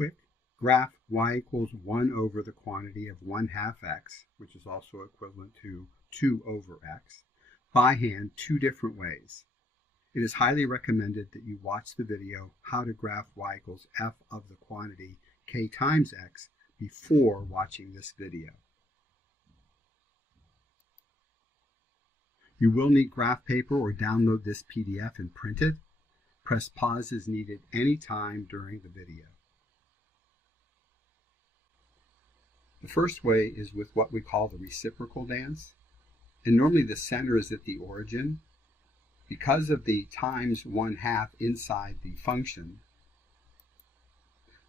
4kbQuick, graph y equals 1 over the quantity of 1/2 x, which is also equivalent to 2 over x, by hand 2 different ways. It is highly recommended that you watch the video How to Graph y equals f of the quantity k times x before watching this video. You will need graph paper or download this PDF and print it. Press pause as needed any time during the video. The first way is with what we call the reciprocal dance, and normally the center is at the origin. Because of the times 1/2 inside the function,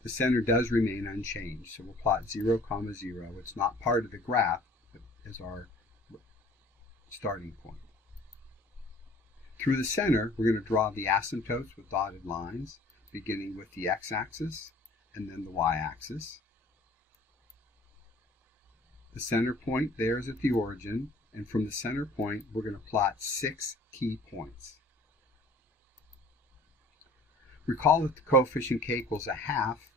the center does remain unchanged. So we'll plot 0, 0. It's not part of the graph, but as our starting point. Through the center, we're going to draw the asymptotes with dotted lines, beginning with the x-axis and then the y-axis. The center point there is at the origin, and from the center point, we're going to plot 6 key points. Recall that the coefficient k equals 1/2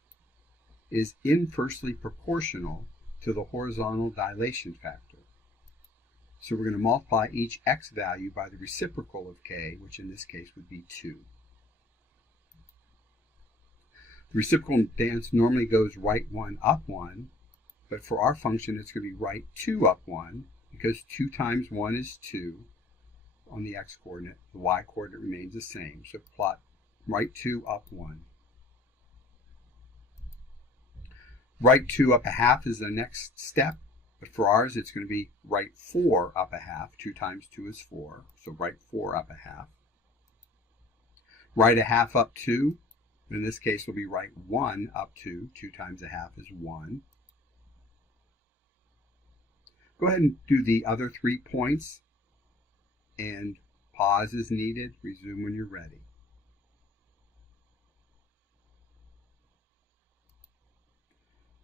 is inversely proportional to the horizontal dilation factor. So we're going to multiply each x value by the reciprocal of k, which in this case would be 2. The reciprocal dance normally goes right 1, up 1, but for our function it's going to be right 2, up 1, because 2 times 1 is 2 on the x-coordinate. The y-coordinate remains the same, so plot right 2, up 1. Right 2 up 1/2 is the next step. But for ours, it's going to be right 4 up 1/2. 2 times 2 is 4. So right 4 up 1/2. Right 1/2 up 2. In this case, will be right 1 up 2. 2 times 1/2 is 1. Go ahead and do the other 3 points. And pause as needed. Resume when you're ready.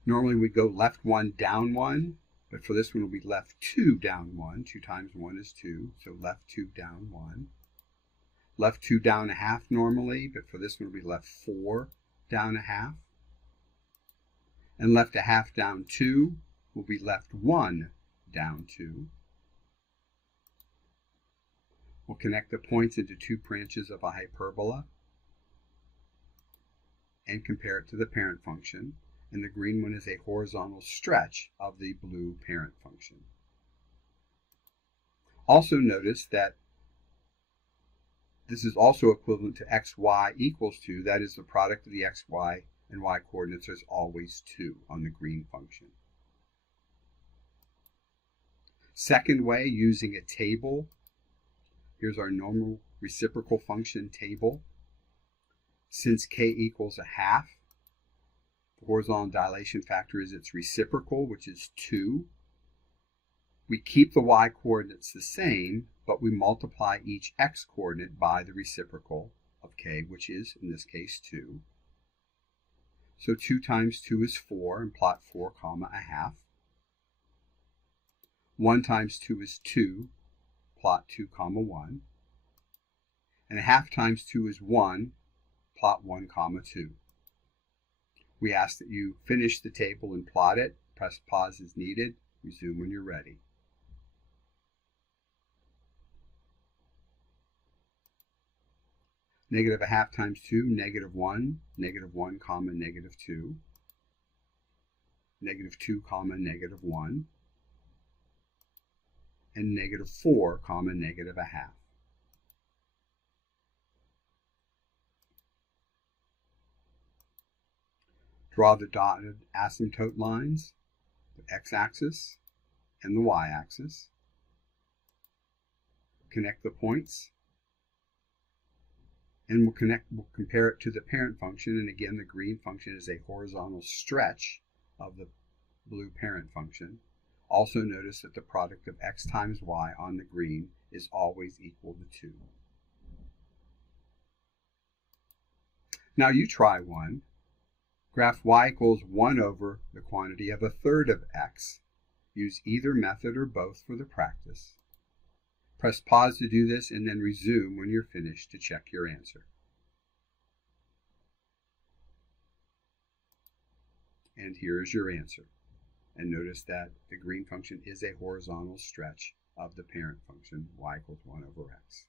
Normally we go left 1, down 1. But for this one, will be left 2, down 1. 2 times 1 is 2, so left 2, down 1. Left 2, down 1/2 normally, but for this one, will be left 4, down 1/2. And left 1/2, down 2 will be left 1, down 2. We'll connect the points into 2 branches of a hyperbola and compare it to the parent function. And the green one is a horizontal stretch of the blue parent function. Also notice that this is also equivalent to xy equals 2. That is, the product of the x, y, and y coordinates is always 2 on the green function. Second way, using a table. Here's our normal reciprocal function table. Since k equals 1/2, the horizontal dilation factor is its reciprocal, which is 2. We keep the y-coordinates the same, but we multiply each x-coordinate by the reciprocal of k, which is, in this case, 2. So 2 times 2 is 4, and plot 4, 1/2. 1 times 2 is 2, plot 2, 1. And 1/2 times 2 is 1, plot 1, 2. We ask that you finish the table and plot it. Press pause as needed. Resume when you're ready. Negative 1/2 times 2, negative 1, negative 1, negative 2. Negative 2, negative 1. And negative 4, negative 1/2. Draw the dotted asymptote lines, the x-axis and the y-axis. Connect the points. And we'll compare it to the parent function. And again, the green function is a horizontal stretch of the blue parent function. Also notice that the product of x times y on the green is always equal to 2. Now you try one. Graph y equals 1 over the quantity of 1/3 of x. Use either method or both for the practice. Press pause to do this and then resume when you're finished to check your answer. And here is your answer. And notice that the green function is a horizontal stretch of the parent function, y equals 1 over x.